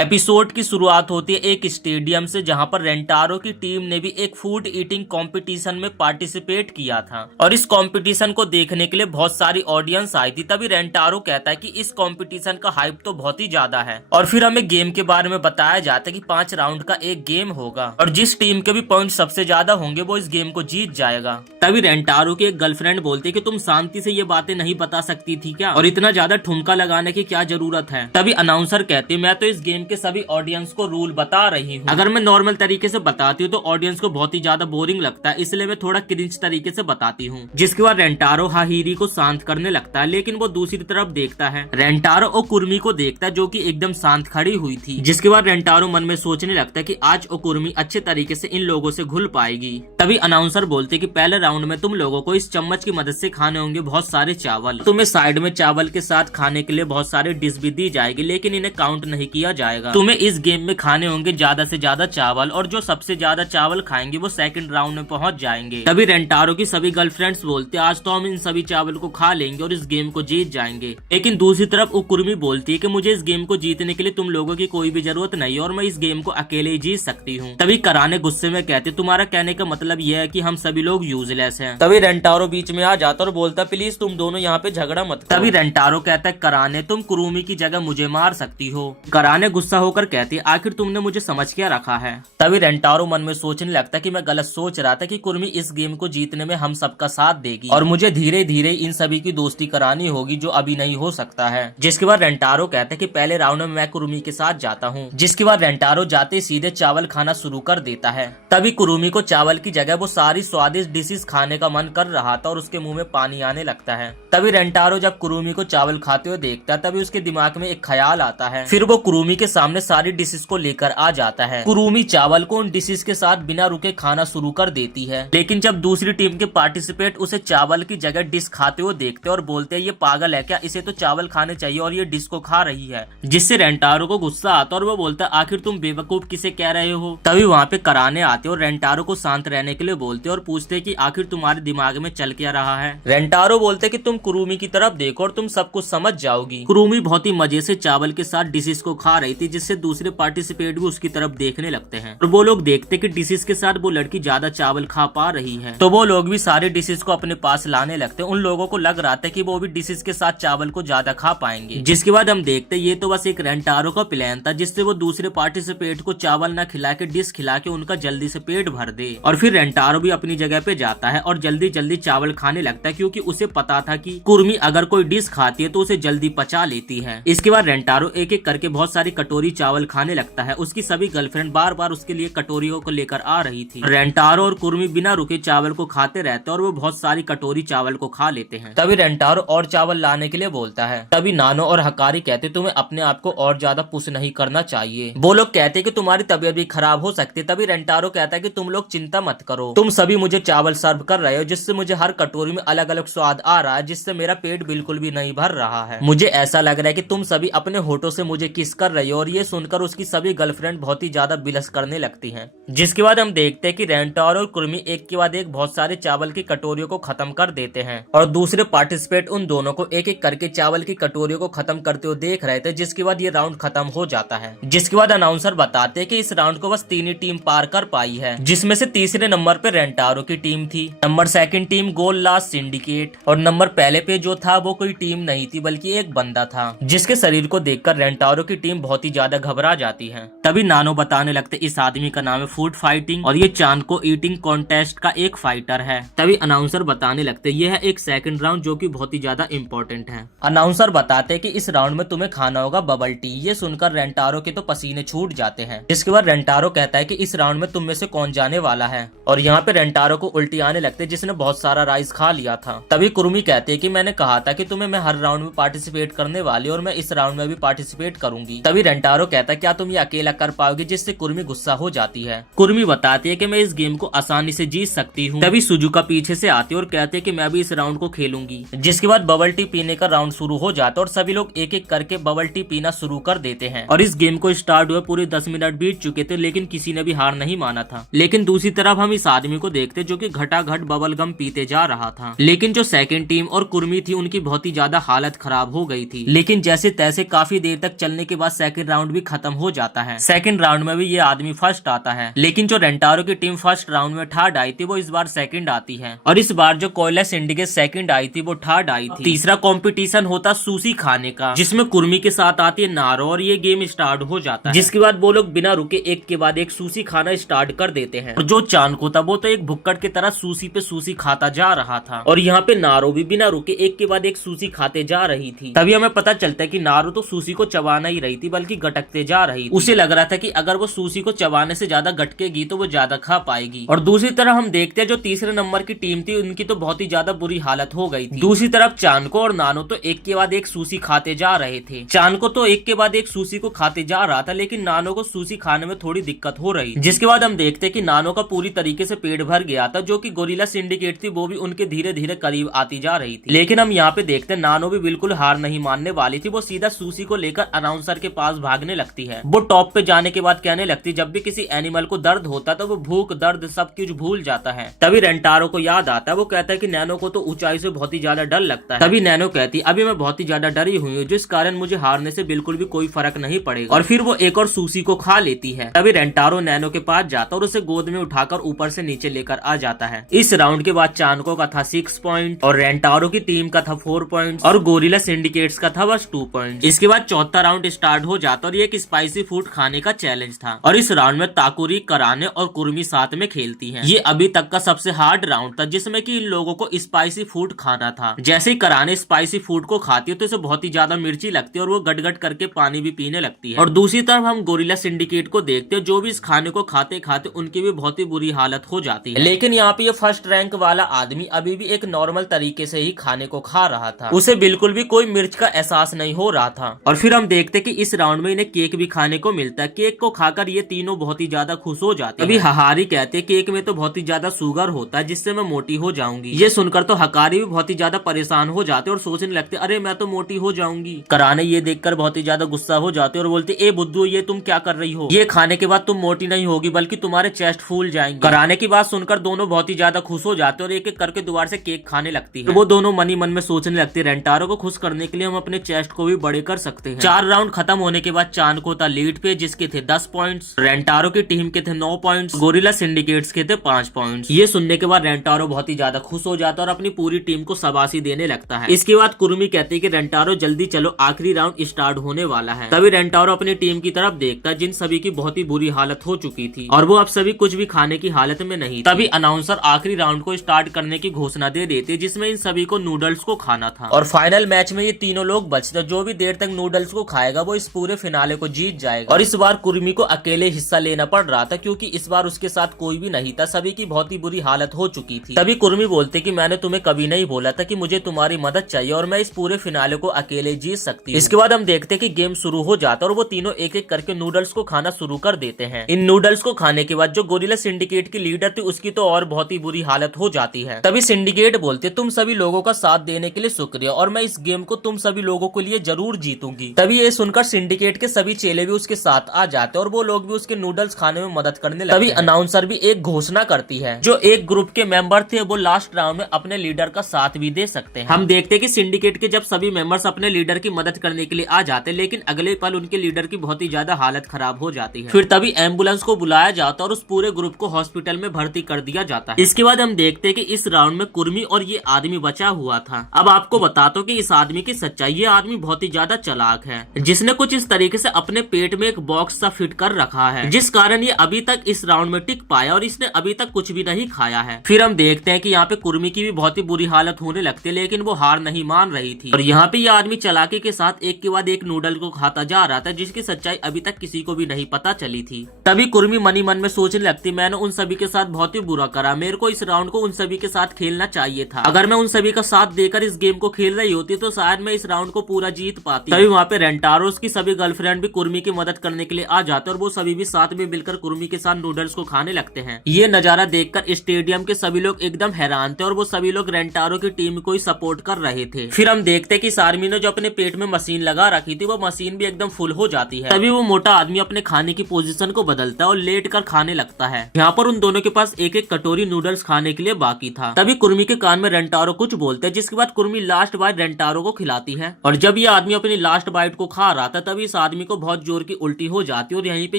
Episode की शुरुआत होती है एक स्टेडियम से, जहां पर रेंटारो की टीम ने भी एक फूड ईटिंग कंपटीशन में पार्टिसिपेट किया था और इस कंपटीशन को देखने के लिए बहुत सारी ऑडियंस आई थी। तभी रेंटारो कहता है कि इस कंपटीशन का हाइप तो बहुत ही ज्यादा है और फिर हमें गेम के बारे में बताया जाता है कि 5 राउंड का एक गेम होगा और जिस टीम के भी पॉइंट सबसे ज्यादा होंगे वो इस गेम को जीत जाएगा। तभी रेंटारो की एक गर्लफ्रेंड बोलती है कि तुम शांति से ये बातें नहीं बता सकती थी क्या, और इतना ज्यादा ठुमका लगाने की क्या जरूरत है। तभी अनाउंसर कहती है मैं तो इस गेम के सभी ऑडियंस को रूल बता रही हूँ, अगर मैं नॉर्मल तरीके से बताती हूँ तो ऑडियंस को बहुत ही ज्यादा बोरिंग लगता है, इसलिए मैं थोड़ा क्रिंज तरीके से बताती हूँ। जिसके बाद रेंटारो हाहिरी को शांत करने लगता है, लेकिन वो दूसरी तरफ देखता है रेंटारो और कुर्मी को देखता है जो कि एकदम शांत खड़ी हुई थी। जिसके बाद रेंटारो मन में सोचने लगता है कि आज ओकुर्मी अच्छे तरीके से इन लोगों से घुल पाएगी। तभी अनाउंसर बोलते कि पहले राउंड में तुम लोगों को इस चम्मच की मदद से खाने होंगे बहुत सारे चावल। तुम्हें साइड में चावल के साथ खाने के लिए बहुत सारे डिश भी दी जाएगी, लेकिन इन्हें काउंट नहीं किया जाएगा। तुम्हें इस गेम में खाने होंगे ज्यादा से ज्यादा चावल और जो सबसे ज्यादा चावल खाएंगे वो सेकंड राउंड में पहुंच जाएंगे। तभी रेंटारो की सभी गर्लफ्रेंड्स बोलते आज तो हम इन सभी चावल को खा लेंगे और इस गेम को जीत जाएंगे। लेकिन दूसरी तरफ ओकुर्मी बोलती है कि मुझे इस गेम को जीतने के लिए तुम लोगों की कोई भी जरूरत नहीं है और मैं इस गेम को अकेले ही जीत सकती हूँ। तभी कराने गुस्से में कहते तुम्हारा कहने का मतलब यह है कि हम सभी लोग यूजलेस हैं। तभी रेंटारो बीच में आ जाता और बोलता प्लीज तुम दोनों यहाँ पे झगड़ा मत करो। तभी रेंटारो कहता है कराने तुम कुरुमी की जगह मुझे मार सकती हो। कराने गुस्सा होकर कहती है आखिर तुमने मुझे समझ क्या रखा है। तभी रेंटारो मन में सोचने लगता कि मैं गलत सोच रहा था कि कुर्मी इस गेम को जीतने में हम सबका साथ देगी और मुझे धीरे धीरे इन सभी की दोस्ती करानी होगी जो अभी नहीं हो सकता है। जिसके बाद रेंटारो कहता है कि पहले राउंड में मैं कुरुमी के साथ जाता हूँ। जिसके बाद रेंटारो जाते सीधे चावल खाना शुरू कर देता है। तभी कुरुमी को चावल की जगह वो सारी स्वादिष्ट डिशेस खाने का मन कर रहा था और उसके मुंह में पानी आने लगता है। तभी रेंटारो जब कुरुमी को चावल खाते हुए देखता है तभी उसके दिमाग में एक ख्याल आता है। फिर वो कुरुमी के सामने सारी डिशेस को लेकर आ जाता है। कुरुमी चावल को उन डिशेस के साथ बिना रुके खाना शुरू कर देती है, लेकिन जब दूसरी टीम के पार्टिसिपेट उसे चावल की जगह डिश खाते हुए देखते और बोलते हैं ये पागल है क्या, इसे तो चावल खाने चाहिए और ये डिश को खा रही है। जिससे रेंटारो को गुस्सा आता और वो बोलता है आखिर तुम बेवकूफ किसे कह रहे हो। तभी वहाँ पे कराने आते और रेंटारो को शांत रहने के लिए बोलते और पूछते कि आखिर तुम्हारे दिमाग में चल क्या रहा है। रेंटारो बोलते कि तुम कुरुमी की तरफ देखो और तुम सब कुछ समझ जाओगी। कुरुमी बहुत ही मजे से चावल के साथ डिशेस को खा रही थी, जिससे दूसरे पार्टिसिपेट भी उसकी तरफ देखने लगते हैं और वो लोग देखते कि डिशेस के साथ वो लड़की ज्यादा चावल खा पा रही है, तो वो लोग भी सारे डिशेस को अपने पास लाने लगते। उन लोगों को लग रहा था कि वो भी डिशेस के साथ चावल को ज्यादा खा पाएंगे। जिसके बाद हम देखते ये तो बस एक रेंटारो का प्लान था, जिससे वो दूसरे पार्टिसिपेट को चावल न खिला के डिश खिला के उनका जल्दी से पेट भर दे। और फिर रेंटारो भी अपनी जगह पे जाता है और जल्दी जल्दी चावल खाने लगता है, क्योंकि उसे पता था कि कुर्मी अगर कोई डिश खाती है तो उसे जल्दी पचा लेती है। इसके बाद रेंटारो एक एक करके बहुत सारी कटोरी चावल खाने लगता है। उसकी सभी गर्लफ्रेंड बार बार उसके लिए कटोरियों को लेकर आ रही थी। रेंटारो और कुर्मी बिना रुके चावल को खाते रहते और वो बहुत सारी कटोरी चावल को खा लेते हैं। तभी रेंटारो और चावल लाने के लिए बोलता है। तभी नानो और हकारी कहते तुम्हें अपने आप को और ज्यादा पुश नहीं करना चाहिए। वो लोग कहते कि तुम्हारी तबीयत भी खराब हो सकती है। तभी रेंटारो कहता है कि तुम लोग चिंता मत करो, तुम सभी मुझे चावल सर्व कर रहे हो जिससे मुझे हर कटोरी में अलग अलग स्वाद आ रहा है, जिससे मेरा पेट बिल्कुल भी नहीं भर रहा है। मुझे ऐसा लग रहा है कि तुम सभी अपने होठों से मुझे किस कर रही हो। और ये सुनकर उसकी सभी गर्लफ्रेंड बहुत ही ज्यादा बिलस करने लगती हैं। जिसके बाद हम देखते हैं कि रेंटारो और कुर्मी एक के बाद एक बहुत सारे चावल की कटोरियों को खत्म कर देते हैं और दूसरे पार्टिसिपेट उन दोनों को एक एक करके चावल की कटोरियों को खत्म करते हुए देख रहे थे। जिसके बाद ये राउंड खत्म हो जाता है। जिसके बाद अनाउंसर बताते हैं कि इस राउंड को बस 3 ही टीम पार कर पाई है, जिसमें से तीसरे नंबर पे रेंटारो की टीम थी, number second team goal last syndicate और नंबर पहले पे जो था वो कोई टीम नहीं थी बल्कि एक बंदा था, जिसके शरीर को देखकर रेंटारो की टीम बहुत ही ज्यादा घबरा जाती है। तभी नानो बताने लगते इस आदमी का नाम है फूड फाइटिंग और ये चांद को ईटिंग कॉन्टेस्ट का एक फाइटर है। तभी अनाउंसर बताने लगते ये है एक सेकंड राउंड जो कि बहुत ही ज्यादा इंपॉर्टेंट है। अनाउंसर बताते कि इस राउंड में तुम्हें खाना होगा बबल टी। ये सुनकर रेंटारो के तो पसीने छूट जाते हैं। जिसके बाद रेंटारो कहता है कि इस राउंड में तुम में से कौन जाने वाला है और यहाँ पे रेंटारो को उल्टी आने लगते जिसने बहुत सारा राइस खा लिया था। तभी कुरुमी कहते हैं कि मैंने कहा था कि तुम्हें मैं हर राउंड में पार्टिसिपेट करने वाली और मैं इस राउंड में भी पार्टिसिपेट करूंगी। तभी रेंटारो कहता है क्या तुम ये अकेला कर पाओगे जिससे कुर्मी गुस्सा हो जाती है। कुर्मी बताती है कि मैं इस गेम को आसानी से जीत सकती हूँ। तभी सुजुका पीछे से आते और कहते हैं कि मैं भी इस राउंड को खेलूंगी। जिसके बाद बबल टी पीने का राउंड शुरू हो जाता है और सभी लोग एक एक करके बबल टी पीना शुरू कर देते हैं। और इस गेम को स्टार्ट हुए पूरे 10 मिनट बीत चुके थे, लेकिन किसी ने भी हार नहीं माना था। लेकिन दूसरी तरफ हम इस आदमी को देखते जो कि घटाघट बबल गम पीते जा रहा था। लेकिन जो सेकंड टीम और कुर्मी थी उनकी बहुत ही ज्यादा हालत खराब हो गई थी। लेकिन जैसे तैसे काफी देर तक चलने के बाद सेकंड राउंड भी खत्म हो जाता है। सेकंड राउंड में भी ये आदमी फर्स्ट आता है, लेकिन जो रेंटारो की टीम फर्स्ट राउंड में थर्ड आई थी वो इस बार सेकंड आती है। और इस बार जो कोयला सिंडिकेट सेकंड आई थी वो थर्ड आई थी। तीसरा कंपटीशन होता सुशी खाने का, जिसमें कुर्मी के साथ आती है नारो और ये गेम स्टार्ट हो जाता है। जिसके बाद वो लोग बिना रुके एक के बाद एक सुशी खाना स्टार्ट कर देते हैं। और जो चानको था वो तो एक भुक्कड़ की तरह सुशी पे सुशी खाता जा रहा था और यहाँ पे नारो भी बिना रुके एक के बाद एक सुशी खाते जा रही थी। तभी हमें पता चलता है कि नारो तो सुशी को चबाना ही रही थी बल्कि गटकते जा रही थी। उसे लग रहा था कि अगर वो सुशी को चबाने से ज्यादा गटकेगी तो वो ज्यादा खा पाएगी। और दूसरी तरफ हम देखते हैं जो तीसरे नंबर की टीम थी उनकी तो बहुत ही ज्यादा बुरी हालत हो गई थी। दूसरी तरफ चानको और नानो तो एक के बाद एक सुशी खाते जा रहे थे। चानको तो एक के बाद एक सुशी को खाते जा रहा था, लेकिन नानो को सुशी खाने में थोड़ी दिक्कत हो रही। जिसके बाद हम देखते हैं कि नानो का पूरी तरीके से पेट भर गया था, जो कि गोरिल्ला सिंडिकेट थी वो भी उनके धीरे धीरे करीब आती जा रही थी। लेकिन हम यहाँ पे देखते हैं नानो भी बिल्कुल हार नहीं मानने वाली थी। वो सीधा सुशी को लेकर अनाउंसर के पास भागने लगती है। वो टॉप पे जाने के बाद कहने लगती जब भी किसी एनिमल को दर्द होता तो वो भूख दर्द सब कुछ भूल जाता है। तभी रेंटारो को याद आता है, वो कहता है कि नैनो को तो ऊंचाई से बहुत ही ज्यादा डर लगता है। तभी नैनो कहती अभी मैं बहुत ही ज्यादा डरी हुई हूँ, जिस कारण मुझे हारने से बिल्कुल भी कोई फर्क नहीं पड़ेगा। और फिर वो एक और सुशी को खा लेती है। तभी रेंटारो नैनो के पास जाता और उसे गोद में उठाकर ऊपर से नीचे लेकर आ जाता है। इस राउंड के बाद चानको का था 6 पॉइंट और रेंटारो की टीम का था 4 पॉइंट और गोरिल्ला सिंडिकेट्स का था बस 2 पॉइंट। इसके बाद चौथा राउंड स्टार्ट हो जाता और ये एक स्पाइसी फूड खाने का चैलेंज था। और इस राउंड में ताकुरी, कराने और कुर्मी साथ में खेलती हैं। ये अभी तक का सबसे हार्ड राउंड था, जिसमें कि इन लोगों को स्पाइसी फूड खाना था। जैसे ही कराने स्पाइसी फूड को खाती है तो इसे बहुत ही ज्यादा मिर्ची लगती है और वो गट गट करके पानी भी पीने लगती है। और दूसरी तरफ हम गोरिल्ला सिंडिकेट को देखते हैं, जो भी इस खाने को खाते खाते उनकी भी बहुत ही बुरी हालत हो जाती है। लेकिन यहाँ पे ये फर्स्ट रैंक वाला आदमी अभी भी एक नॉर्मल तरीके से ही खाने को खा रहा था। उसे बिल्कुल भी कोई मिर्च का एहसास नहीं हो रहा था। और फिर हम देखते हैं कि इस राउंड में इन्हें केक भी खाने को मिलता है। केक को खाकर ये तीनों बहुत ही ज्यादा खुश हो जाते हैं। अभी हहारी कहते हैं केक में तो बहुत ही ज्यादा शुगर होता है जिससे मैं मोटी हो जाऊंगी। ये सुनकर तो हकारी भी बहुत ही ज्यादा परेशान हो जाते और सोचने लगते अरे मैं तो मोटी हो जाऊंगी। कराने ये देखकर बहुत ही ज्यादा गुस्सा हो जाते और बोलते ए बुद्धू ये तुम क्या कर रही हो, ये खाने के बाद तुम मोटी नहीं होगी बल्कि तुम्हारे चेस्ट फूल जाएंगे। कराने की बात सुनकर दोनों बहुत ही ज्यादा खुश हो जाते और एक एक करके दोबारा से केक खाने लगती है। तो वो दोनों मन ही मन में सोचने लगते रेंटारो को खुश करने के लिए हम अपने चेस्ट को भी बड़े कर सकते हैं। 4 राउंड खत्म होने के बाद चानको था लीड पे, जिसके थे 10 पॉइंट्स, रेंटारो की टीम के थे 9 पॉइंट्स, गोरिल्ला सिंडिकेट्स के थे 5 पॉइंट्स। ये सुनने के बाद रेंटारो बहुत ही ज्यादा खुश हो जाता है और अपनी पूरी टीम को शाबाशी देने लगता है। इसके बाद कुर्मी कहती है कि रेंटारो जल्दी चलो आखिरी राउंड स्टार्ट होने वाला है। तभी रेंटारो अपनी टीम की तरफ देखता है जिन सभी की बहुत ही बुरी हालत हो चुकी थी और वो अब सभी कुछ भी खाने की हालत में नहीं। तभी अनाउंसर आखिरी राउंड को स्टार्ट करने की घोषणा दे देते जिसमें इन सभी को नूडल्स को खाना था। और फाइनल मैच में ये तीनों लोग बचते, जो भी देर तक नूडल्स को खाएगा वो इस पूरे फिनाले को जीत जाएगा। और इस बार कुर्मी को अकेले हिस्सा लेना पड़ रहा था क्योंकि इस बार उसके साथ कोई भी नहीं था, सभी की बहुत ही बुरी हालत हो चुकी थी। तभी कुर्मी बोलते कि मैंने तुम्हें कभी नहीं बोला था कि मुझे तुम्हारी मदद चाहिए और मैं इस पूरे फिनाले को अकेले जीत सकती हूँ। इसके बाद हम देखते कि गेम शुरू हो जाता और वो तीनों एक एक करके नूडल्स को खाना शुरू कर देते हैं। इन नूडल्स को खाने के बाद जो गोरिल्ला सिंडिकेट की लीडर थी उसकी तो और बहुत ही बुरी हालत हो जाती है। तभी सिंडिकेट बोलते तुम सभी लोगों का साथ देने के लिए शुक्रिया और मैं इस गेम को तुम सभी लोगों के लिए जरूर जीतूंगी। तभी ये सुनकर सिंडिकेट के सभी चेले भी उसके साथ आ जाते और वो लोग भी उसके नूडल्स खाने में मदद करने लगते। तभी अनाउंसर भी एक घोषणा करती है, जो एक ग्रुप के मेंबर थे वो लास्ट राउंड में अपने लीडर का साथ भी दे सकते हैं। हम देखते हैं कि सिंडिकेट के जब सभी मेंबर्स अपने लीडर की मदद करने के लिए आ जाते, लेकिन अगले पल उनके लीडर की बहुत ही ज्यादा हालत खराब हो जाती है। फिर तभी एम्बुलेंस को बुलाया जाता और उस पूरे ग्रुप को हॉस्पिटल में भर्ती कर दिया जाता है। इसके बाद हम देखते हैं कि इस राउंड में कुर्मी और ये आदमी बचा हुआ था। अब आपको बताता हूं कि इस आदमी की सच्चाई, ये आदमी बहुत ही ज्यादा चालाक है, जिसने कुछ इस तरीके से अपने पेट में एक बॉक्स सा फिट कर रखा है, जिस कारण ये अभी तक इस राउंड में टिक पाया और इसने अभी तक कुछ भी नहीं खाया है। फिर हम देखते हैं कि यहाँ पे कुर्मी की भी बहुत ही बुरी हालत होने लगती है, लेकिन वो हार नहीं मान रही थी और यहाँ पे ये आदमी चालाकी के साथ एक के बाद एक नूडल को खाता जा रहा था, जिसकी सच्चाई अभी तक किसी को भी नहीं पता चली थी। तभी कुर्मी मनी मन में सोचने लगती, मैंने उन सभी के साथ बहुत ही बुरा करा, मेरे को इस राउंड को उन सभी के साथ खेलना चाहिए था। अगर मैं उन सभी का साथ देकर इस गेम को खेल रही होती तो शायद मैं इस राउंड को पूरा जीत पाती। तभी वहाँ पे रेंटारो की सभी गर्लफ्रेंड भी कुर्मी की मदद करने के के लिए आ जाते हैं और वो सभी भी साथ में मिलकर कुर्मी के साथ नूडल्स को खाने लगते हैं। ये नजारा देखकर स्टेडियम के सभी लोग एकदम हैरान थे और वो सभी लोग रेंटारो की टीम को ही सपोर्ट कर रहे थे। फिर हम देखते कि इस आर्मी ने जो अपने पेट में मशीन लगा रखी थी वो मशीन भी एकदम फुल हो जाती है। तभी वो मोटा आदमी अपने खाने की पोजीशन को बदलता है और लेट कर खाने लगता है। यहाँ पर उन दोनों के पास एक एक कटोरी नूडल्स खाने के लिए बाकी था। तभी कुर्मी के कान में रेंटारो कुछ बोलते हैं, जिसके बाद कुर्मी लास्ट बाइट रेंटारो को खिलाती है। और जब ये आदमी अपनी लास्ट बाइट को खा रहा था तभी इस आदमी को बहुत जोर की उल्टी हो जाती है और यहीं पे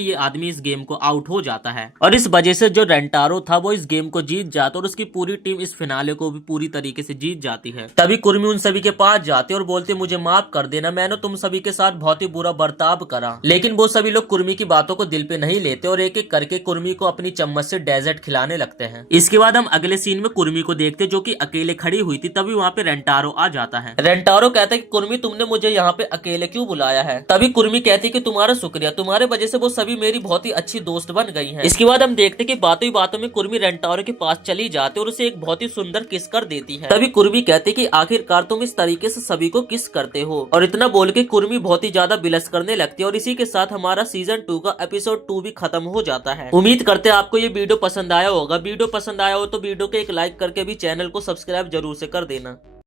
ये आदमी इस गेम को आउट हो जाता है। और इस वजह से जो रेंटारो था वो इस गेम को जीत जाता और उसकी पूरी टीम इस फिनाले को भी पूरी तरीके से जीत जाती है। तभी कुर्मी उन सभी के पास जाते और बोलते मुझे माफ कर देना, मैंने तुम सभी के साथ बहुत ही बुरा बर्ताव करा। लेकिन वो सभी लोग कुर्मी की बातों को दिल पे नहीं लेते और एक एक करके कुर्मी को अपनी चम्मच से डेजर्ट खिलाने लगते हैं। इसके बाद हम अगले सीन में कुर्मी को देखते जो कि अकेले खड़ी हुई थी। तभी वहाँ पे रेंटारो आ जाता है। रेंटारो कहता है कि कुर्मी तुमने मुझे यहाँ पे अकेले क्यों बुलाया है। तभी कुर्मी कहती है कि तुम्हारा शुक्रिया, तुम्हारे वजह से वो सभी मेरी बहुत ही अच्छी दोस्त बन गई हैं। इसके बाद हम देखते कि बातों ही बातों में कुर्मी रेंटारो के पास चली जाती और उसे एक बहुत ही सुंदर किस कर देती है। तभी कुर्मी कहती कि आखिरकार तुम इस तरीके से सभी को किस करते हो। और इतना बोल के कुर्मी बहुत ही ज्यादा बिलस करने लगती है और इसी के साथ हमारा सीजन 2 का एपिसोड 2 भी खत्म हो जाता है। उम्मीद करते हैं आपको ये वीडियो पसंद आया होगा। वीडियो पसंद आया हो तो वीडियो को एक लाइक करके भी चैनल को सब्सक्राइब जरूर से कर देना।